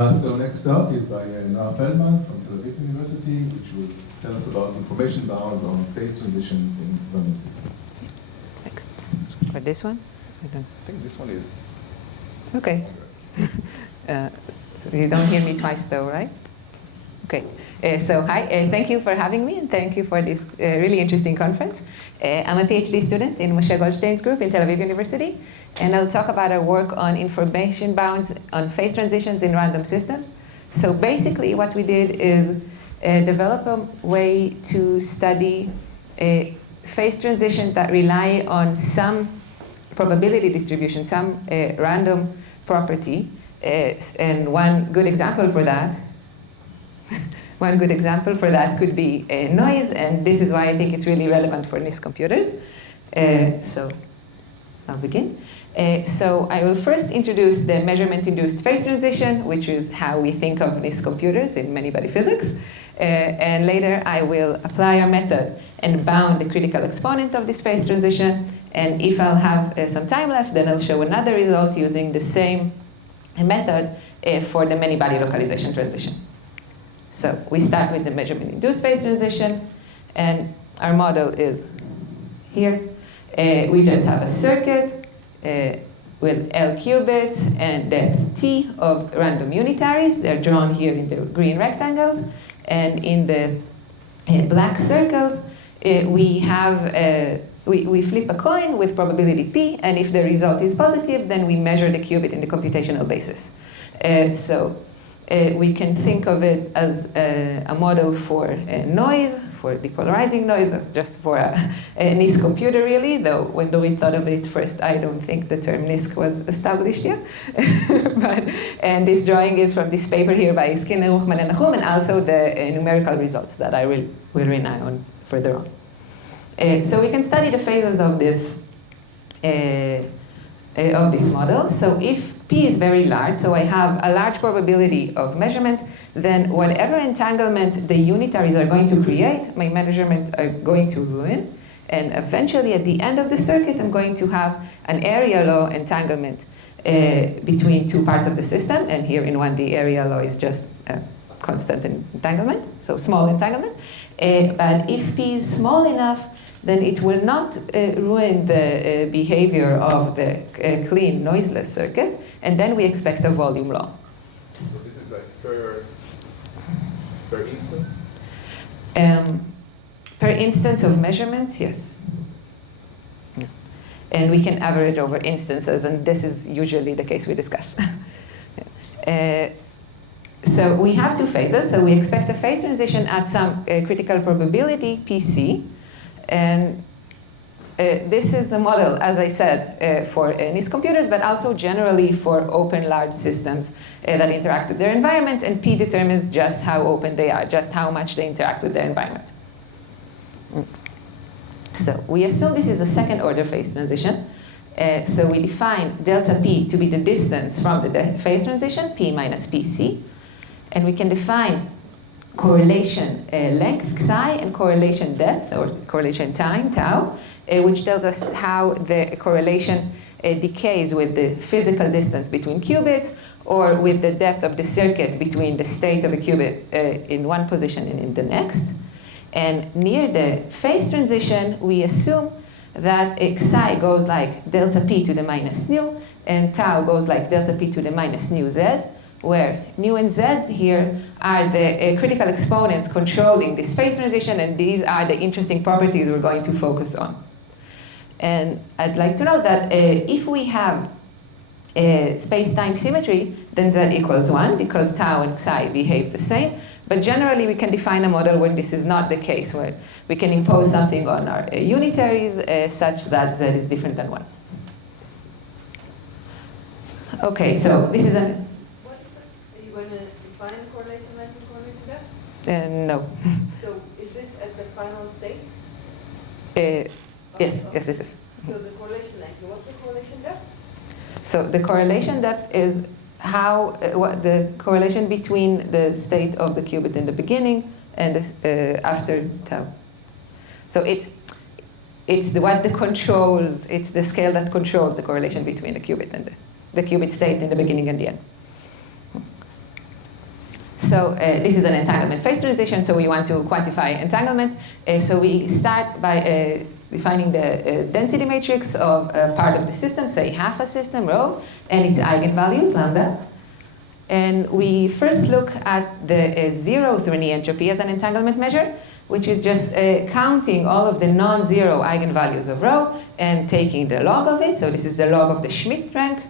So next up is by Noa Feldman from Tel Aviv University, which will tell us about information bounds on phase transitions in random systems. Or this one? I think this one is okay. So you don't hear me twice though, right? Okay. So hi, thank you for having me, and thank you for this really interesting conference. I'm a PhD student in Moshe Goldstein's group in Tel Aviv University, and I'll talk about our work on information bounds on phase transitions in random systems. So basically what we did is develop a way to study phase transitions that rely on some probability distribution, some random property. And one good example for that could be noise, and this is why I think it's really relevant for NISQ computers. So I'll begin. So I will first introduce the measurement-induced phase transition, which is how we think of NISQ computers in many-body physics. And later I will apply our method and bound the critical exponent of this phase transition. And if I'll have some time left, then I'll show another result using the same method for the many-body localization transition. So we start with the measurement-induced phase transition, and our model is here. We just have a circuit with L qubits and depth T of random unitaries. They're drawn here in the green rectangles. And in the black circles, we flip a coin with probability P, and if the result is positive, then we measure the qubit in the computational basis. So we can think of it as a model for noise, for depolarizing noise, or just for a NISQ computer, really, though when we thought of it first, I don't think the term NISQ was established yet. And this drawing is from this paper here by Skinner, Ruchman, and Nahum, and also the numerical results that I will rely on further on. So we can study the phases of this model. So if P is very large, so I have a large probability of measurement, then whatever entanglement the unitaries are going to create, my measurements are going to ruin. And eventually, at the end of the circuit, I'm going to have an area law entanglement between two parts of the system. And here in 1D, area law is just a constant entanglement, so small entanglement. But if P is small enough, then it will not ruin the behavior of the clean, noiseless circuit, and then we expect a volume law. So this is like per instance? Per instance of measurements, yes. Yeah. And we can average over instances, and this is usually the case we discuss. So we have two phases, so we expect a phase transition at some critical probability, PC. And this is a model, as I said, for NISQ computers, but also generally for open large systems that interact with their environment, and P determines just how open they are, just how much they interact with their environment. So we assume this is a second order phase transition. So we define delta P to be the distance from the phase transition, P minus PC. And we can define correlation length, psi, and correlation depth, or correlation time, tau, which tells us how the correlation decays with the physical distance between qubits, or with the depth of the circuit between the state of a qubit in one position and in the next. And near the phase transition, we assume that psi goes like delta p to the minus nu, and tau goes like delta p to the minus nu z, where nu and z here are the critical exponents controlling this phase transition, and these are the interesting properties we're going to focus on. And I'd like to note that if we have space-time symmetry, then z equals 1, because tau and psi behave the same. But generally, we can define a model when this is not the case, where we can impose something on our unitaries such that z is different than 1. Okay, so this is an... Going to define correlation length and correlation depth? No. So is this at the final state? Yes, this is. So the correlation length, what's the correlation depth? So the correlation depth is how what the correlation between the state of the qubit in the beginning and after tau. So it's what the controls, it's the scale that controls the correlation between the qubit and the qubit state in the beginning and the end. So this is an entanglement phase transition, so we want to quantify entanglement. So we start by defining the density matrix of a part of the system, say half a system, rho, and its eigenvalues, lambda. And we first look at the zeroth Renyi entropy as an entanglement measure, which is just counting all of the non-zero eigenvalues of rho and taking the log of it. So this is the log of the Schmidt rank.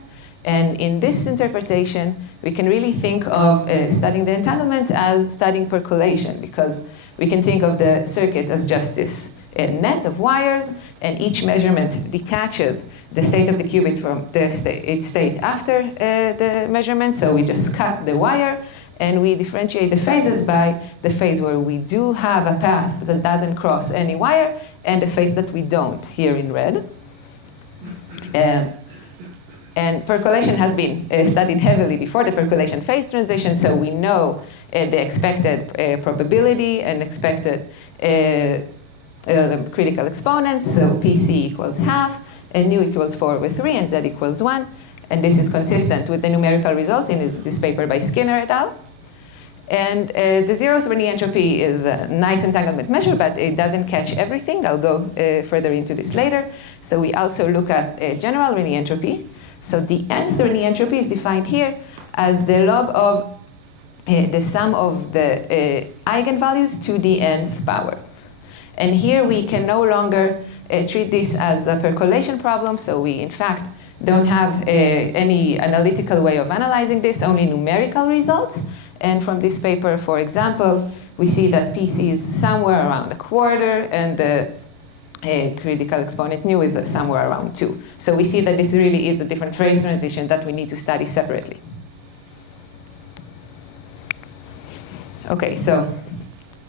And in this interpretation, we can really think of studying the entanglement as studying percolation, because we can think of the circuit as just this net of wires, and each measurement detaches the state of the qubit from its state after the measurement. So we just cut the wire, and we differentiate the phases by the phase where we do have a path that doesn't cross any wire, and the phase that we don't, here in red. And percolation has been studied heavily before the percolation phase transition, so we know the expected probability and expected critical exponents. So PC equals half, and nu equals 4/3, and z equals 1. And this is consistent with the numerical results in this paper by Skinner et al. And the zeroth Renyi entropy is a nice entanglement measure, but it doesn't catch everything. I'll go further into this later. So we also look at general Renyi entropy. So the nth Renyi entropy is defined here as the log of the sum of the eigenvalues to the nth power. And here we can no longer treat this as a percolation problem. So we, in fact, don't have any analytical way of analyzing this, only numerical results. And from this paper, for example, we see that PC is somewhere around 1/4, and the critical exponent nu is somewhere around 2. So we see that this really is a different phase transition that we need to study separately. Okay, so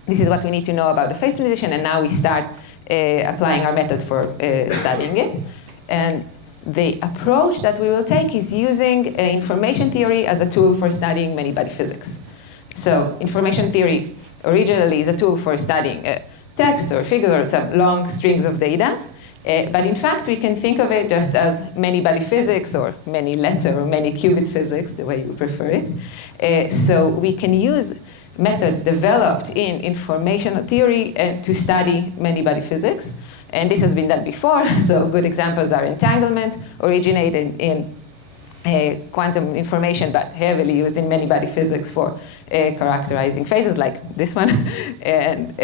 this is what we need to know about the phase transition, and now we start applying our method for studying it. And the approach that we will take is using information theory as a tool for studying many-body physics. So information theory originally is a tool for studying text or figures or some long strings of data. But in fact, we can think of it just as many-body physics or many-letter or many-qubit physics, the way you prefer it. So we can use methods developed in information theory to study many-body physics. And this has been done before. So good examples are entanglement, originated in quantum information, but heavily used in many-body physics for characterizing phases like this one. And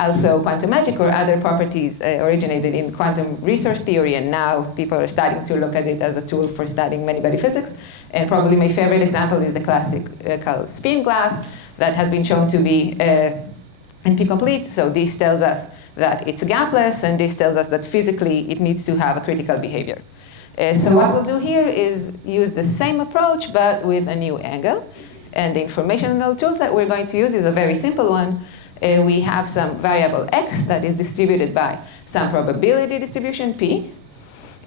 also quantum magic or other properties originated in quantum resource theory. And now people are starting to look at it as a tool for studying many-body physics. And probably my favorite example is the classical spin glass that has been shown to be NP-complete. So this tells us that it's gapless, and this tells us that physically it needs to have a critical behavior. So what we'll do here is use the same approach, but with a new angle. And the informational tool that we're going to use is a very simple one. We have some variable x that is distributed by some probability distribution p.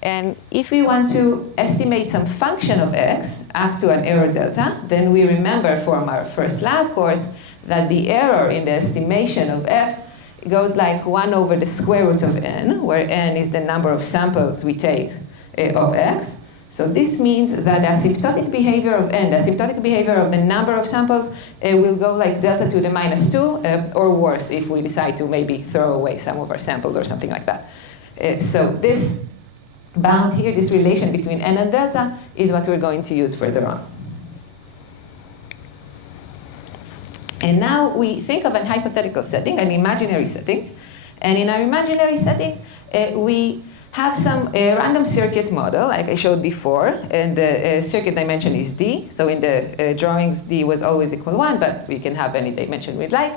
And if we want to estimate some function of x up to an error delta, then we remember from our first lab course that the error in the estimation of f goes like 1 over the square root of n, where n is the number of samples we take of x. So this means that the asymptotic behavior of n, the asymptotic behavior of the number of samples, will go like delta to the -2, or worse if we decide to maybe throw away some of our samples or something like that. So this bound here, this relation between n and delta, is what we're going to use further on. And now we think of an hypothetical setting, an imaginary setting. And in our imaginary setting, we have some random circuit model, like I showed before. And the circuit dimension is d. So in the drawings, d was always equal 1, but we can have any dimension we'd like.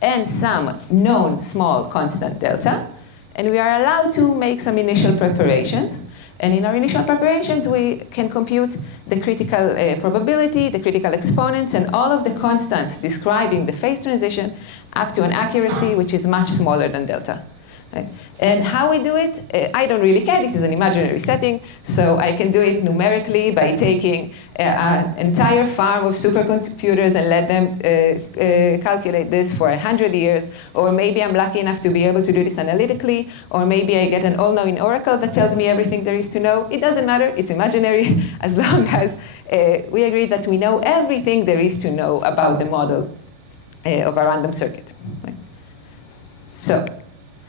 And some known small constant delta. And we are allowed to make some initial preparations. And in our initial preparations, we can compute the critical probability, the critical exponents, and all of the constants describing the phase transition up to an accuracy which is much smaller than delta. Right? And how we do it, I don't really care. This is an imaginary setting, so I can do it numerically by taking an entire farm of supercomputers and let them calculate this for 100 years. Or maybe I'm lucky enough to be able to do this analytically, or maybe I get an all-knowing oracle that tells me everything there is to know. It doesn't matter. It's imaginary as long as we agree that we know everything there is to know about the model of a random circuit. Right? So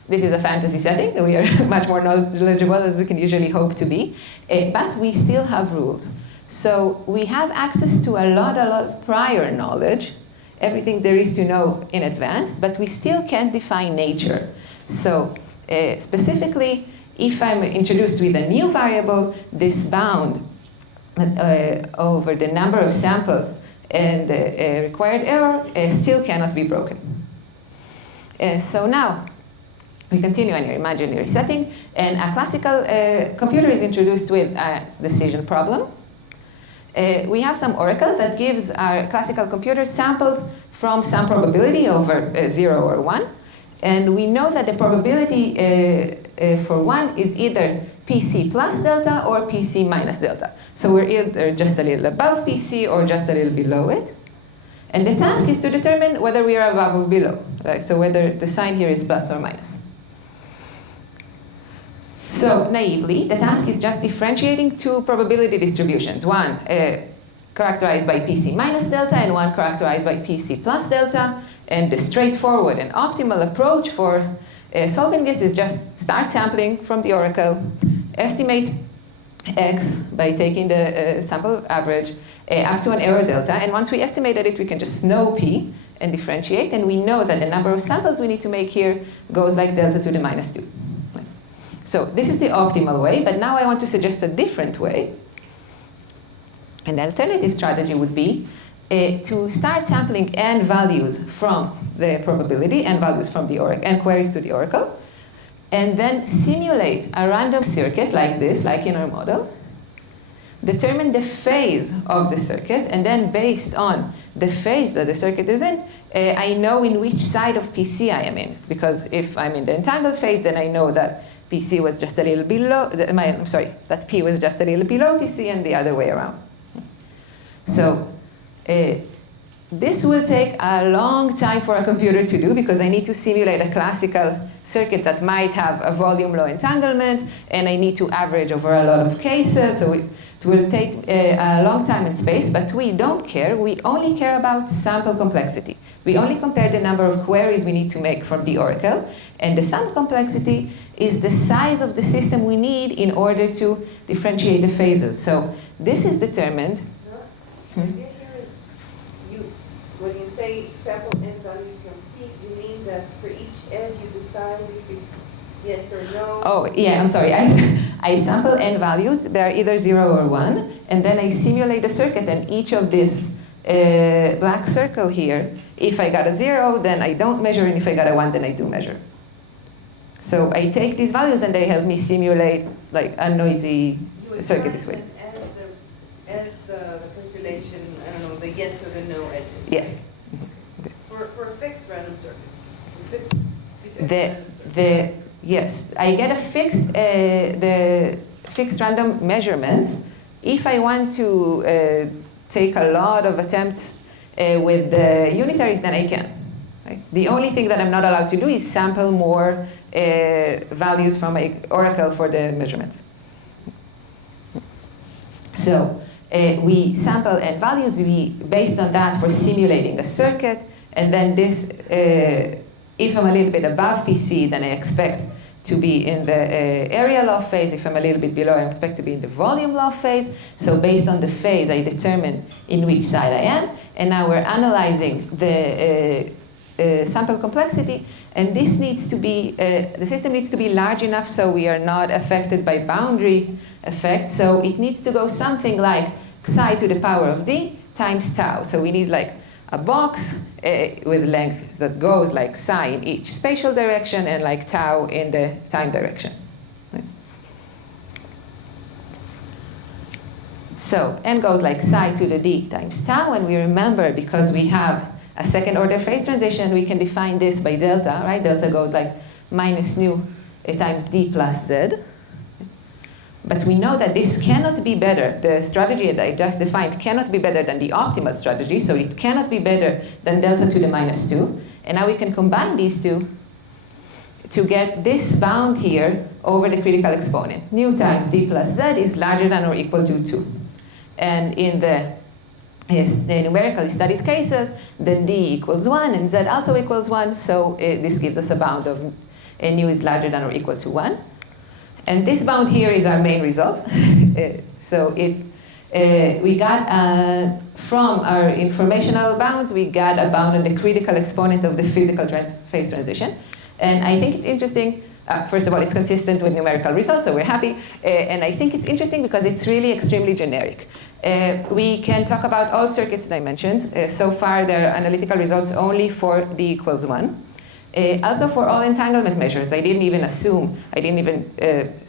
this is a fantasy setting. We are much more knowledgeable as we can usually hope to be, but we still have rules. So we have access to a lot of prior knowledge, everything there is to know in advance, but we still can't define nature. So specifically, if I'm introduced with a new variable, this bound over the number of samples and the required error still cannot be broken. So now, we continue in our imaginary setting, and a classical computer is introduced with a decision problem. We have some oracle that gives our classical computer samples from some probability over 0 or 1. And we know that the probability for 1 is either PC plus delta or PC minus delta. So we're either just a little above PC or just a little below it. And the task is to determine whether we are above or below, right? So whether the sign here is plus or minus. So naively, the task is just differentiating two probability distributions. One characterized by PC minus delta and one characterized by PC plus delta. And the straightforward and optimal approach for solving this is just start sampling from the oracle, estimate x by taking the sample average up to an error delta. And once we estimated it, we can just know p and differentiate. And we know that the number of samples we need to make here goes like delta to the minus 2. So this is the optimal way, but now I want to suggest a different way. And the alternative strategy would be to start sampling n values from the probability, n values from the oracle, n queries to the oracle, and then simulate a random circuit like this, like in our model, determine the phase of the circuit, and then based on the phase that the circuit is in, I know in which side of PC I am in. Because if I'm in the entangled phase, then I know that PC was just a little below, that P was just a little below PC and the other way around. So this will take a long time for a computer to do because I need to simulate a classical circuit that might have a volume law entanglement, and I need to average over a lot of cases. So it will take a long time and space, but we don't care. We only care about sample complexity. We only compare the number of queries we need to make from the oracle, and the sample complexity is the size of the system we need in order to differentiate the phases. So this is determined. When you say sample n values from P, you mean that for each edge you decide if it's yes or no? Oh, yeah, I'm sorry. I sample n values. They're either 0 or 1. And then I simulate a circuit. And each of this black circle here, if I got a 0, then I don't measure. And if I got a 1, then I do measure. So I take these values and they help me simulate like a noisy circuit this way. As the calculation, I don't know, the yes or the no edges. Yes. For a fixed random circuit. Yes, I get a fixed the fixed random measurements. If I want to take a lot of attempts with the unitaries, then I can. Right? The only thing that I'm not allowed to do is sample more values from my oracle for the measurements. So we sample n values. Based on that, for simulating a circuit, and then this. If I'm a little bit above PC, then I expect to be in the area law phase. If I'm a little bit below, I expect to be in the volume law phase. So based on the phase, I determine in which side I am. And now we're analyzing the sample complexity. And this needs to be, the system needs to be large enough so we are not affected by boundary effects. So it needs to go something like psi to the power of d times tau. So we need like a box with length that goes like psi in each spatial direction and like tau in the time direction. Right? So n goes like psi to the d times tau, and we remember because we have a second order phase transition, we can define this by delta, right? Delta goes like minus nu times d plus z. But we know that this cannot be better. The strategy that I just defined cannot be better than the optimal strategy, so it cannot be better than delta to the minus 2. And now we can combine these two to get this bound here over the critical exponent. Nu times d plus z is larger than or equal to 2. And in the numerically studied cases, then d equals 1 and z also equals 1, so this gives us a bound of nu is larger than or equal to 1. And this bound here is our main result. So we got, from our informational bounds, we got a bound on the critical exponent of the physical phase transition. And I think it's interesting, first of all, it's consistent with numerical results, so we're happy. And I think it's interesting because it's really extremely generic. We can talk about all circuits dimensions. So far, there are analytical results only for d equals 1. Also for all entanglement measures, I didn't even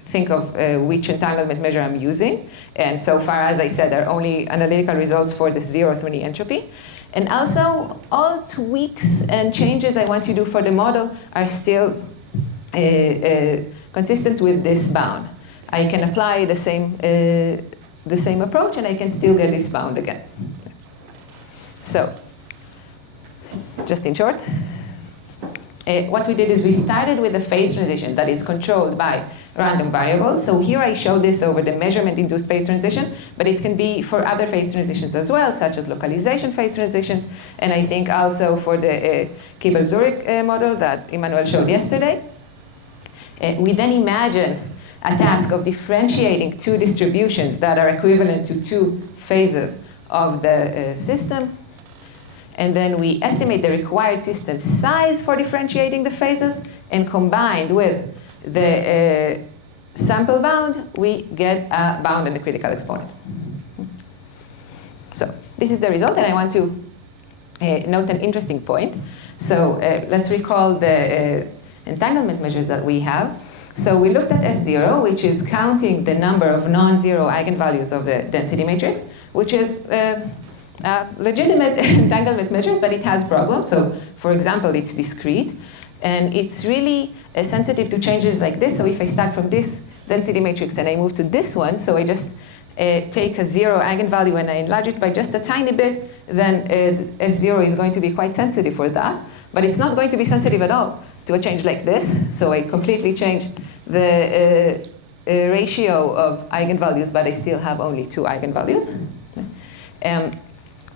think of which entanglement measure I'm using. And so far, as I said, there are only analytical results for the zeroth Renyi entropy. And also, all tweaks and changes I want to do for the model are still consistent with this bound. I can apply the same approach, and I can still get this bound again. So, just in short, what we did is we started with a phase transition that is controlled by random variables. So here I show this over the measurement-induced phase transition, but it can be for other phase transitions as well, such as localization phase transitions, and I think also for the Kibble-Zurich model that Emmanuel showed yesterday. We then imagine a task of differentiating two distributions that are equivalent to two phases of the system. And then we estimate the required system size for differentiating the phases, and combined with the sample bound, we get a bound on the critical exponent. So this is the result, and I want to note an interesting point. So let's recall the entanglement measures that we have. So we looked at S0, which is counting the number of non-zero eigenvalues of the density matrix, which is legitimate entanglement measures, but it has problems. So, for example, it's discrete, and it's really sensitive to changes like this. So if I start from this density matrix and I move to this one, so I just take a zero eigenvalue and I enlarge it by just a tiny bit, then S0 is going to be quite sensitive for that. But it's not going to be sensitive at all to a change like this. So I completely change the ratio of eigenvalues, but I still have only two eigenvalues.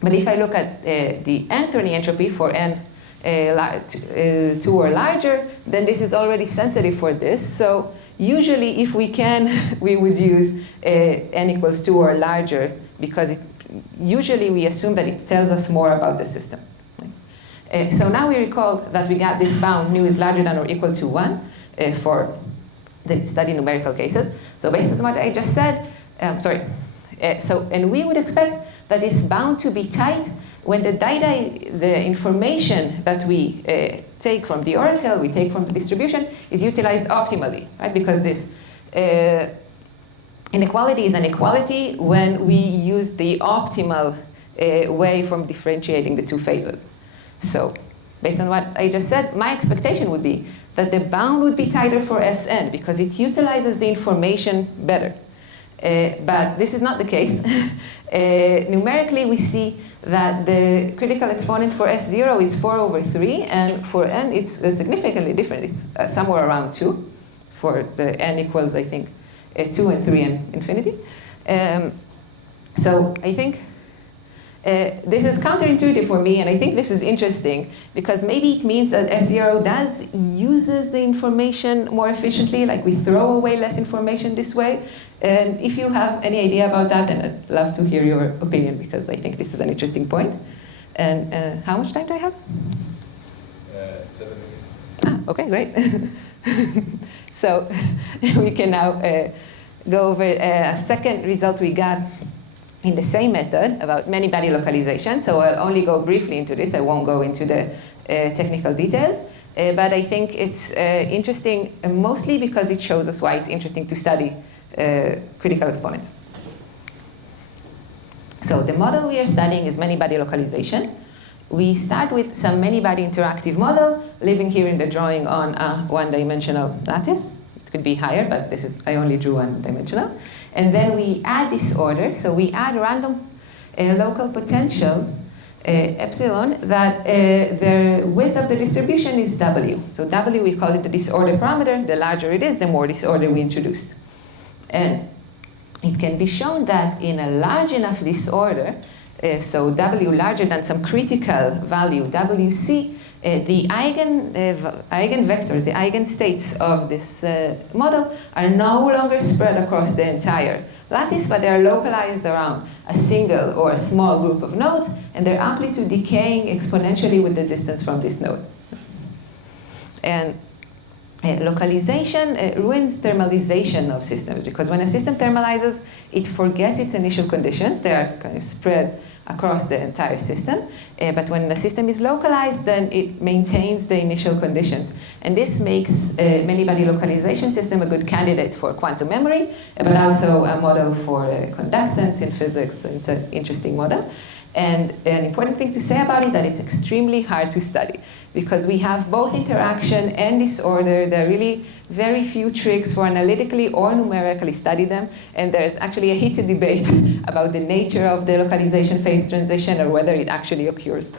But if I look at the nth Renyi entropy for n 2 or larger, then this is already sensitive for this. So usually, if we can, we would use n equals 2 or larger, because usually we assume that it tells us more about the system. So now we recall that we got this bound nu is larger than or equal to 1 for the study numerical cases. So based on what I just said, and we would expect that it's bound to be tight when the data, the information that we take from the oracle, we take from the distribution, is utilized optimally, right? Because this inequality is an equality when we use the optimal way from differentiating the two phases. So based on what I just said, my expectation would be that the bound would be tighter for Sn because it utilizes the information better. But this is not the case. Numerically, we see that the critical exponent for S0 is 4/3, and for n, it's significantly different. It's somewhere around 2 for the n equals, I think, 2 and 3 and infinity. So I think this is counterintuitive for me, and I think this is interesting because maybe it means that S0 uses the information more efficiently, like we throw away less information this way. And if you have any idea about that, then I'd love to hear your opinion, because I think this is an interesting point. And how much time do I have? 7 minutes. Okay, great. So we can now go over a second result we got in the same method about many-body localization. So I'll only go briefly into this. I won't go into the technical details. But I think it's interesting mostly because it shows us why it's interesting to study critical exponents. So the model we are studying is many-body localization. we start with some many-body interactive model, living here in the drawing on a one-dimensional lattice. It could be higher, but this is, I only drew one-dimensional. And then we add disorder, so we add random local potentials, epsilon, that the width of the distribution is W. So W, we call it the disorder parameter. The larger it is, the more disorder we introduced. And it can be shown that in a large enough disorder, so W larger than some critical value, WC, the eigenvectors, the eigenstates of this model are no longer spread across the entire lattice, but they are localized around a single or a small group of nodes, and their amplitude decaying exponentially with the distance from this node. And localization ruins thermalization of systems, because when a system thermalizes, it forgets its initial conditions. They are kind of spread across the entire system. But when the system is localized, then it maintains the initial conditions. And this makes many-body localization system a good candidate for quantum memory, but also a model for conductance in physics. It's an interesting model. And an important thing to say about it, that it's extremely hard to study, because we have both interaction and disorder. There are really very few tricks for analytically or numerically study them, and there's actually a heated debate about the nature of the localization phase transition or whether it actually occurs.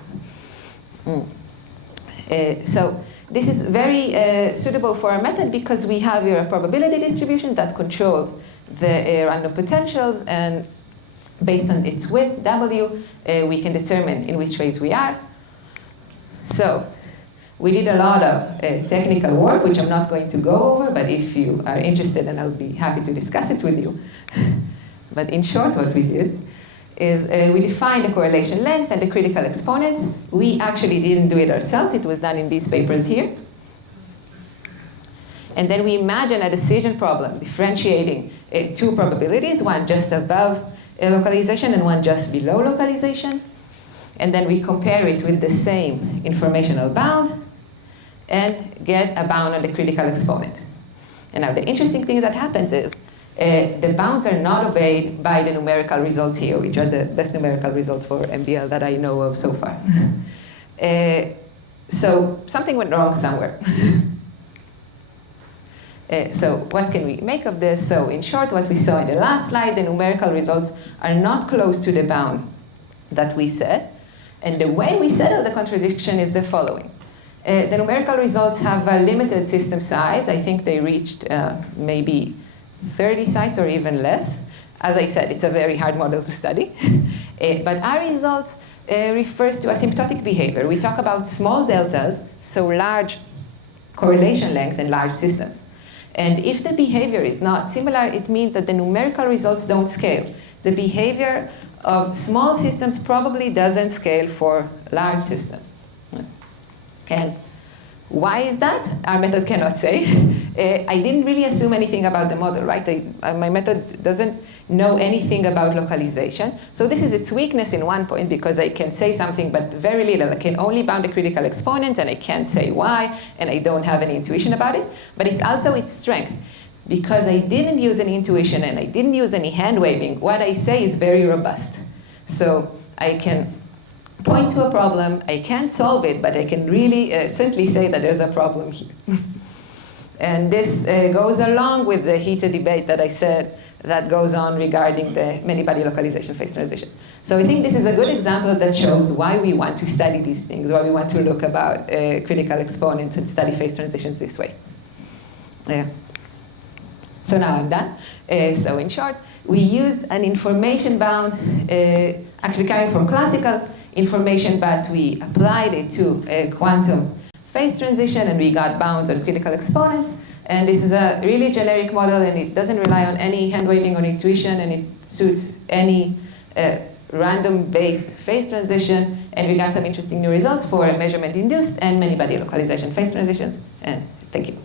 So this is very suitable for our method, because we have here a probability distribution that controls the random potentials, and based on its width, W, we can determine in which phase we are. So we did a lot of technical work, which I'm not going to go over, but if you are interested, then I'll be happy to discuss it with you. But in short, what we did is we defined the correlation length and the critical exponents. We actually didn't do it ourselves. It was done in these papers here. And then we imagine a decision problem differentiating two probabilities, one just above localization and one just below localization. And then we compare it with the same informational bound and get a bound on the critical exponent. And now the interesting thing that happens is the bounds are not obeyed by the numerical results here, which are the best numerical results for MBL that I know of so far. So something went wrong somewhere. So what can we make of this? So in short, what we saw in the last slide, the numerical results are not close to the bound that we set. And the way we settle the contradiction is the following. The numerical results have a limited system size. I think they reached maybe 30 sites or even less. As I said, it's a very hard model to study. But our results refers to asymptotic behavior. We talk about small deltas, so large correlation length and large systems. And if the behavior is not similar, it means that the numerical results don't scale. The behavior of small systems probably doesn't scale for large systems. And why is that? Our method cannot say. I didn't really assume anything about the model, right? My method doesn't know anything about localization. So this is its weakness in one point, because I can say something but very little. I can only bound the critical exponent, and I can't say why, and I don't have any intuition about it. But it's also its strength, because I didn't use any intuition and I didn't use any hand waving. What I say is very robust. So I can point to a problem. I can't solve it, but I can really certainly say that there's a problem here. And this goes along with the heated debate that I said that goes on regarding the many-body localization phase transition. So I think this is a good example that shows why we want to study these things, why we want to look about critical exponents and study phase transitions this way. So now I'm done. So in short, we used an information bound, actually coming from classical information, but we applied it to a quantum phase transition, and we got bounds on critical exponents. And this is a really generic model, and it doesn't rely on any hand waving or intuition, and it suits any random-based phase transition. And we got some interesting new results for measurement-induced and many-body localization phase transitions. And thank you.